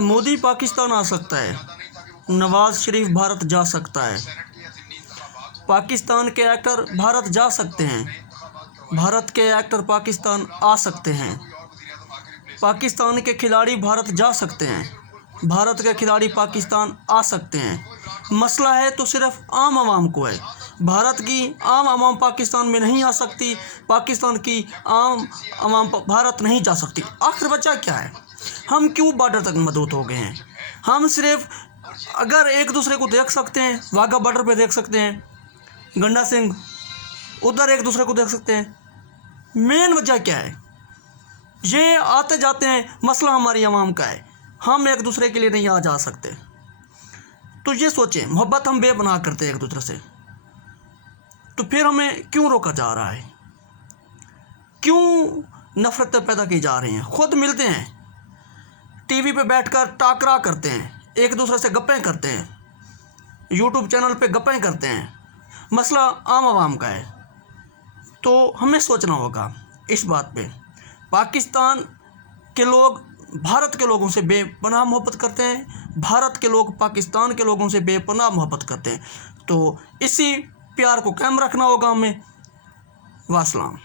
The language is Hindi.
मोदी पाकिस्तान आ सकता है, नवाज शरीफ भारत जा सकता है, पाकिस्तान के एक्टर भारत जा सकते हैं, भारत के एक्टर पाकिस्तान आ सकते हैं, पाकिस्तान के खिलाड़ी भारत जा सकते हैं, भारत के खिलाड़ी पाकिस्तान आ सकते हैं। मसला है तो सिर्फ आम आवाम को है। भारत की आम आवाम पाकिस्तान में नहीं आ सकती, पाकिस्तान की आम आवाम भारत नहीं जा सकती। आखिर बचा क्या है? हम क्यों बॉर्डर तक मदबूत हो गए हैं? हम सिर्फ अगर एक दूसरे को देख सकते हैं, वाघा बॉर्डर पे देख सकते हैं, गंडा सिंह उधर एक दूसरे को देख सकते हैं। मेन वजह क्या है? ये आते जाते हैं, मसला हमारी आवाम का है, हम एक दूसरे के लिए नहीं आ जा सकते। तो ये सोचें, मोहब्बत हम बेपनाह करते हैं एक दूसरे से, तो फिर हमें क्यों रोका जा रहा है? क्यों नफरतें पैदा की जा रही हैं? खुद मिलते हैं, टीवी पे बैठकर टाकरा करते हैं, एक दूसरे से गप्पें करते हैं, यूट्यूब चैनल पे गप्पें करते हैं। मसला आम आवाम का है, तो हमें सोचना होगा इस बात पे। पाकिस्तान के लोग भारत के लोगों से बेपनाह मोहब्बत करते हैं, भारत के लोग पाकिस्तान के लोगों से बेपनाह मोहब्बत करते हैं। तो इसी प्यार को कायम रखना होगा हमें। वासलाम।